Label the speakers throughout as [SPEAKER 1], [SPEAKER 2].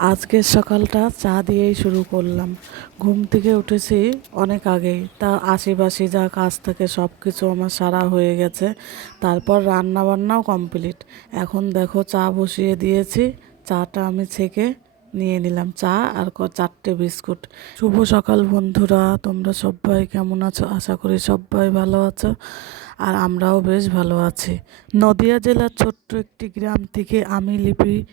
[SPEAKER 1] আজকের সকালটা চা দিয়েই শুরু করলাম। ঘুম থেকে উঠেছি অনেক আগেই। তা আশেপাশে যা কাজ থাকে সব কিছু আমার সারা হয়ে গেছে। তারপর রান্না বান্নাও কমপ্লিট। এখন দেখো চা বসিয়ে দিয়েছি। চাটা আমি ছেঁকে নিয়ে নিলাম। চা আর চারটে বিস্কুট। শুভ সকাল বন্ধুরা। তোমরা সবাই কেমন আছো? আশা করি সবাই ভালো আছো। আর আমরাও বেশ ভালো আছি। নদিয়া জেলার ছোট্ট একটি গ্রাম থেকে আমি লিপি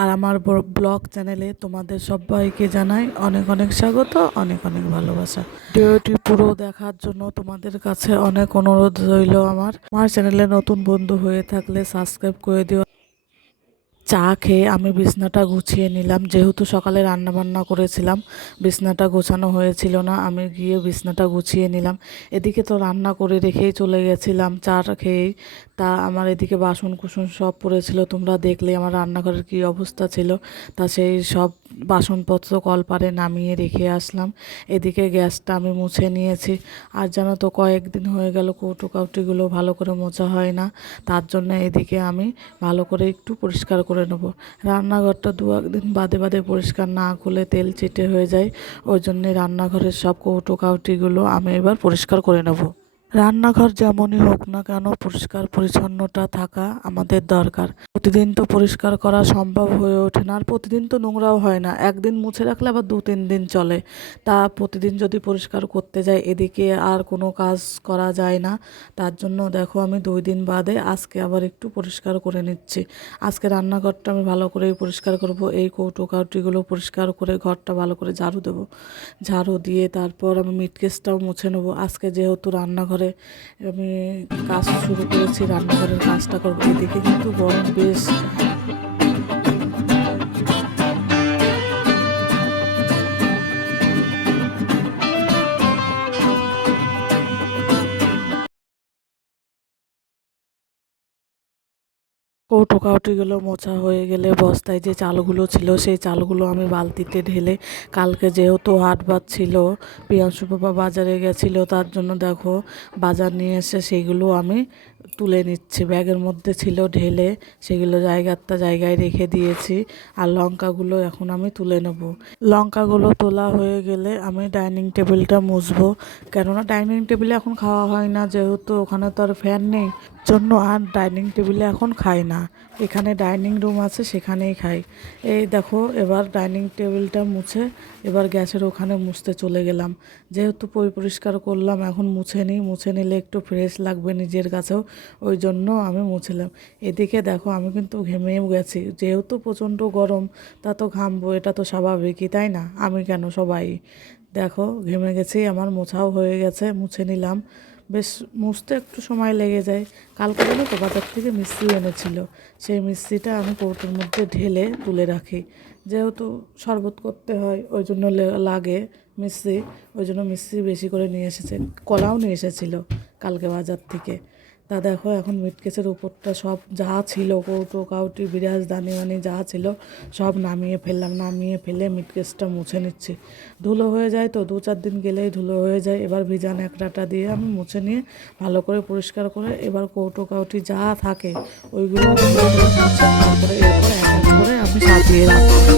[SPEAKER 1] আর আমার ব্লগ চ্যানেলে তোমাদের সবাইকে জানাই অনেক অনেক স্বাগত, অনেক অনেক ভালোবাসা। ভিডিওটি পুরো দেখার জন্য তোমাদের কাছে অনেক অনুরোধ রইল আমার। আমার চ্যানেলে নতুন বন্ধু হয়ে থাকলে সাবস্ক্রাইব করে দিও। চা খেয়ে আমি বিছনাটা গুছিয়ে নিলাম। যেহেতু সকালে রান্না বান্না করেছিলাম, বিছনাটা গোছানো হয়েছিল না, আমি গিয়ে বিছনাটা গুছিয়ে নিলাম। এদিকে তো রান্না করে রেখেই চলে গেছিলাম, চা খেয়েই। তা আমার এদিকে বাসন কুসন সব পড়েছিল, তোমরা দেখলে আমার রান্নাঘরের কী অবস্থা ছিল। তা সেই সব বাসনপত্র কলপারে নামিয়ে রেখে আসলাম। এদিকে গ্যাসটা আমি মুছে নিয়েছি। আর জানো তো, কয়েকদিন হয়ে গেল কৌটো কাউটিগুলো ভালো করে মোছা হয় না। তার জন্য এদিকে আমি ভালো করে একটু পরিষ্কার করে নেব। রান্নাঘরটা দু একদিন বাদে বাদে পরিষ্কার না করলে তেল চিটে হয়ে যায়। ওই জন্যে রান্নাঘরের সব কৌটো কাউটিগুলো আমি এবার পরিষ্কার করে নেব। রান্নাঘর যেমনই হোক না কেন পরিষ্কার পরিচ্ছন্নতা থাকা আমাদের দরকার। প্রতিদিন তো পরিষ্কার করা সম্ভব হয়ে ওঠে না, আর প্রতিদিন তো নোংরাও হয় না। একদিন মুছে রাখলে আবার দু তিন দিন চলে। তা প্রতিদিন যদি পরিষ্কার করতে যাই, এদিকে আর কোনো কাজ করা যায় না। তার জন্য দেখো আমি দুই দিন বাদে আজকে আবার একটু পরিষ্কার করে নিচ্ছি। আজকে রান্নাঘরটা আমি ভালো করেই পরিষ্কার করব, এই কৌটো কাউটিগুলো পরিষ্কার করে ঘরটা ভালো করে ঝাড়ু দেবো। ঝাড়ু দিয়ে তারপর আমি মিটকেসটাও মুছে নেব। আজকে যেহেতু রান্নাঘরে আমি কাজ শুরু করেছি রান্নাঘরের কাজটা করব। এদিকে কিন্তু গরম বেশ কৌটো কাউটিগুলো মোছা হয়ে গেলে বস্তায় যে চালগুলো ছিল, সেই চালগুলো আমি বালতিতে ঢেলে কালকে যেহেতু হাটবার ছিল প্রিয়াংশু বাবা বাজারে গেছিল, তার জন্য দেখো বাজার নিয়ে এসে সেইগুলো আমি তুলে নিচ্ছি, ব্যাগের মধ্যে ছিল ঢেলে, সেগুলো জায়গাটা জায়গায় রেখে দিয়েছি আর লঙ্কাগুলো এখন আমি তুলে নেব। লঙ্কাগুলো তোলা হয়ে গেলে আমি ডাইনিং টেবিলটা মুছবো, কেননা ডাইনিং টেবিলে এখন খাওয়া হয় না, যেহেতু ওখানে তো আর ফ্যান নেই, জন্য আর ডাইনিং টেবিলে এখন খাই না। এখানে ডাইনিং রুম আছে, সেখানেই খাই। এই দেখো, এবার ডাইনিং টেবিলটা মুছে এবার গ্যাসের ওখানে মুছতে চলে গেলাম। যেহেতু পরি পরিষ্কার করলাম, এখন মুছে নিই, মুছে নিলে একটু ফ্রেশ লাগবে নিজের কাছেও। ওই জন্য আমি মুছলাম। এদিকে দেখো আমি কিন্তু ঘেমেও গেছি। যেহেতু প্রচণ্ড গরম, তা তো ঘামবো, এটা তো স্বাভাবিকই, তাই না? আমি কেন সবাই? দেখো, ঘেমে গেছি, আমার মোছাও হয়ে গেছে, মুছে নিলাম। বেশ, মুছতে একটু সময় লেগে যায়। কালকে জানো তো বাজার থেকে মিস্ত্রি এনেছিল। সেই মিস্ত্রিটা আমি কৌটোর মধ্যে ঢেলে তুলে রাখি। যেহেতু শরবত করতে হয়, ওই জন্য লাগে মিস্ত্রি ওই জন্য মিস্ত্রি বেশি করে নিয়ে এসেছে, কলাও নিয়ে এসেছিল কালকে বাজার থেকে। তা দেখো, এখন মিটকেসের উপরটা সব যা ছিল, কৌটো, কাউটি, বিরাজ দানি মানি যা ছিল, সব নামিয়ে ফেললাম, নামিয়ে ফেলে মিটকেসটা মুছে নিচ্ছি। ধুলো হয়ে যায় তো দু চার দিন গেলেই ধুলো হয়ে যায়। এবার ভিজা ন্যাকড়াটা দিয়ে আমি মুছে নিয়ে ভালো করে পরিষ্কার করে এবার কৌটো, কাউটি যা থাকে, ওইগুলো করে আমি সাজিয়ে রাখব।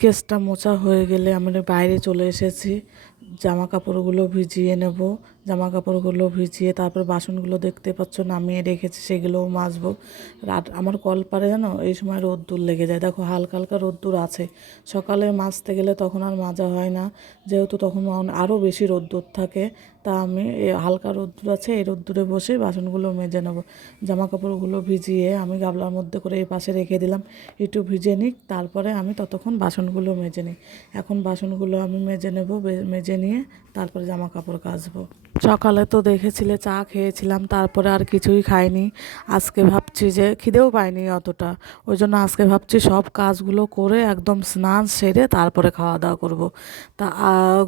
[SPEAKER 1] কেসটা মোচা হয়ে গেলে আমরা বাইরে চলে এসেছি। জামা কাপড়গুলো ভিজিয়ে নেব। জামা কাপড়গুলো ভিজিয়ে তারপর বাসনগুলো দেখতে পাচ্ছ, নামিয়ে রেখেছি, সেগুলোও মাজবো। রাত, আমার কল পারে জানো, এই সময় রোদ্দুর লেগে যায়। দেখো, হালকা হালকা রোদ্দুর আছে। সকালে মাজতে গেলে তখন আর মাজা হয় না। যেহেতু তখন আরও বেশি রোদ্দুর থাকে, তা আমি হালকা রোদ্দুর আছে, এই রোদ্দুরে বসে বাসনগুলো মেজে নেব। জামা কাপড়গুলো ভিজিয়ে আমি গাবলার মধ্যে করে এই পাশে রেখে দিলাম। একটু ভিজে নিক, তারপরে আমি ততক্ষণ বাসনগুলো মেজে নিই। এখন বাসনগুলো আমি মেজে নেব মেজে নিয়ে তারপরে জামা কাপড় কাচবো। সকালে তো দেখেছিলে, চা খেয়েছিলাম, তারপরে আর কিছুই খাইনি। আজকে ভাবছি যে খিদেও পাইনি অতটা। ওই জন্য আজকে ভাবছি সব কাজগুলো করে একদম স্নান সেরে তারপরে খাওয়া দাওয়া করব। তা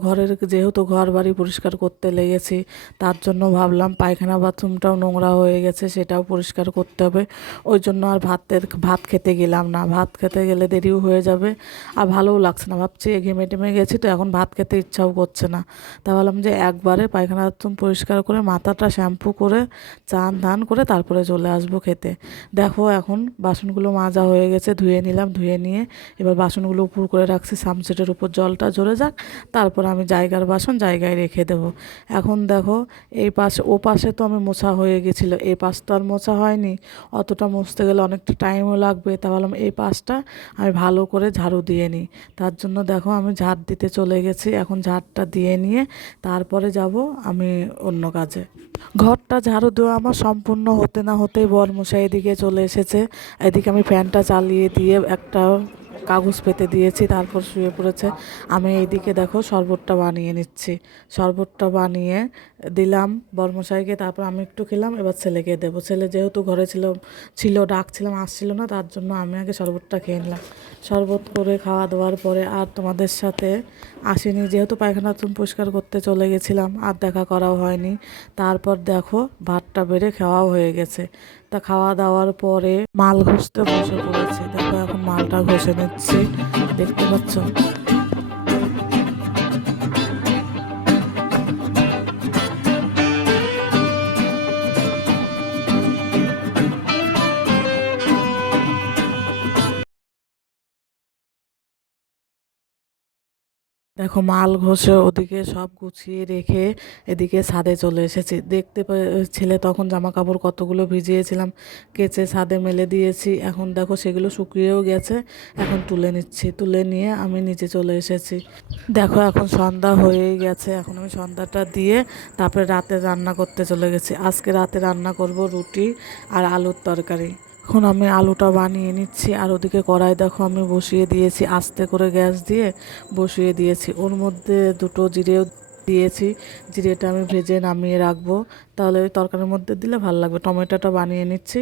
[SPEAKER 1] ঘরের যেহেতু ঘর বাড়ি পরিষ্কার করতে লেগেছি, তার জন্য ভাবলাম পায়খানা বাথরুমটাও নোংরা হয়ে গেছে, সেটাও পরিষ্কার করতে হবে। ওই জন্য আর ভাতের, ভাত খেতে গেলাম না। ভাত খেতে গেলে দেরিও হয়ে যাবে আর ভালোও লাগছে না। ভাবছি ঘেমে টেমে গেছি, তো এখন ভাত খেতে ইচ্ছাও করছে না। তা ভাবলাম যে একবারে পায়খানা বাথরুম পরিষ্কার করে মাথাটা শ্যাম্পু করে, চান ধান করে তারপরে চলে আসব খেতে। দেখো এখন বাসনগুলো মাজা হয়ে গেছে, ধুয়ে নিলাম, ধুয়ে নিয়ে এবার বাসনগুলো উপর করে রাখছি সামসেটের উপর জলটা ঝরে যাক, তারপর আমি জায়গার বাসন জায়গায় রেখে দেব। এখন দেখো এই পাশে, ও পাশে তো আমি মোছা হয়ে গেছিল এই পাশ তো আর মোছা হয়নি, অতটা মুছতে গেলে অনেকটা টাইমও লাগবে, তা ভাবলাম এই পাশটা আমি ভালো করে ঝাড়ু দিয়ে নিই। তার জন্য দেখো আমি ঝাড় দিতে চলে গেছি, এখন ঝাড়টা দিয়ে নিয়ে তারপরে যাব আমি অন্য কাজে। ঘরটা ঝাড়ু দেওয়া আমার সম্পূর্ণ হতে না হতেই বর মশাই এদিকে চলে এসেছে। এদিকে আমি ফ্যানটা চালিয়ে দিয়ে একটা কাগজ পেতে দিয়েছি, তারপর শুয়ে পড়েছে। আমি এইদিকে দেখো শরবতটা বানিয়ে নিচ্ছি। শরবতটা বানিয়ে দিলাম বর্মশাইকে, তারপর আমি একটু খেলাম, এবার ছেলেকে দেবো। ছেলে যেহেতু ঘরে ছিল ছিল, ডাকছিলাম, আসছিল না, তার জন্য আমি আগে শরবতটা খেয়ে নিলাম। শরবত করে খাওয়া দাওয়ার পরে আর তোমাদের সাথে আসিনি, যেহেতু পায়খানা তুমি পরিষ্কার করতে চলে গেছিলাম, আর দেখা করাও হয়নি। তারপর দেখো ভাতটা বেড়ে খাওয়াও হয়ে গেছে। তা খাওয়া দাওয়ার পরে মাল ঘষতে বসে পড়েছে। দেখো এখন মালটা ঘষে নিচ্ছে। দেখতে পাচ্ছ? দেখো, মাল ঘষে ওদিকে সব গুছিয়ে রেখে এদিকে ছাদে চলে এসেছি। দেখতে ছেলে তখন জামা কাপড় কতগুলো ভিজিয়েছিলাম, কেচে ছাদে মেলে দিয়েছি। এখন দেখো, সেগুলো শুকিয়েও গেছে। এখন তুলে নিচ্ছি। তুলে নিয়ে আমি নিচে চলে এসেছি। দেখো, এখন সন্ধ্যা হয়েই গেছে। এখন আমি সন্ধ্যাটা দিয়ে তারপরে রাতে রান্না করতে চলে গেছি। আজকে রাতে রান্না করব রুটি আর আলুর তরকারি। এখন আমি আলুটা বানিয়ে নিচ্ছি, আর ওদিকে কড়াই দেখো আমি বসিয়ে দিয়েছি, আস্তে করে গ্যাস দিয়ে বসিয়ে দিয়েছি। ওর মধ্যে দুটো জিরেও দিয়েছি, জিরেটা আমি ভেজে নামিয়ে রাখব। তাহলে ওই তরকারির মধ্যে দিলে ভালো লাগবে। টমেটোটা বানিয়ে নিচ্ছি,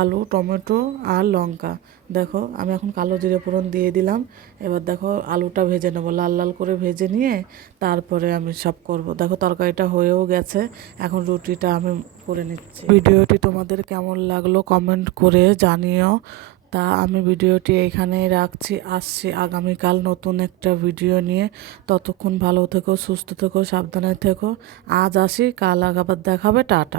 [SPEAKER 1] আলু, টমেটো আর লঙ্কা। দেখো, আমি এখন কালো জিরে ফোড়ন দিয়ে দিলাম। এবার দেখো, আলুটা ভেজে নেব। লাল লাল করে ভেজে নিয়ে তারপরে আমি সব করব। দেখো, তরকারিটা হয়েও গেছে। এখন রুটিটা আমি করে নিচ্ছি। ভিডিওটি তোমাদের কেমন লাগল কমেন্ট করে জানিও। তা আমি ভিডিওটি এখানেই রাখছি। আসছি আগামীকাল নতুন একটা ভিডিও নিয়ে। ততক্ষণ ভালো থেকো, সুস্থ থেকো, সাবধানে থেকো। আজ আসি, কাল আগাবার দেখাবে, টাটা।